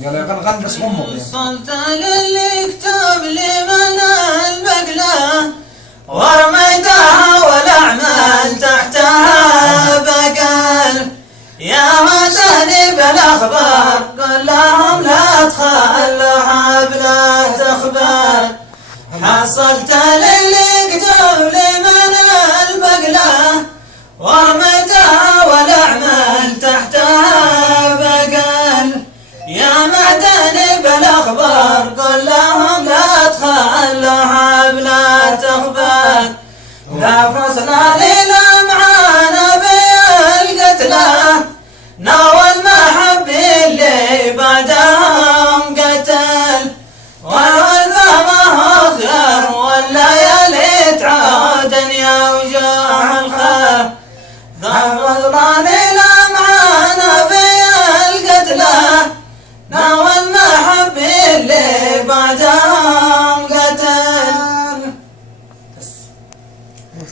يلا غنغني بس امك وصلت للي كتب لي من البقله ورميتها والاعمال تحتها بقل. يا ما تهني بالاخبار قل لهم لا تخلوها بلا تخبر. حصلت للي كتب لي من البقله ورميتها والاعمال تحتها بقل. يا ما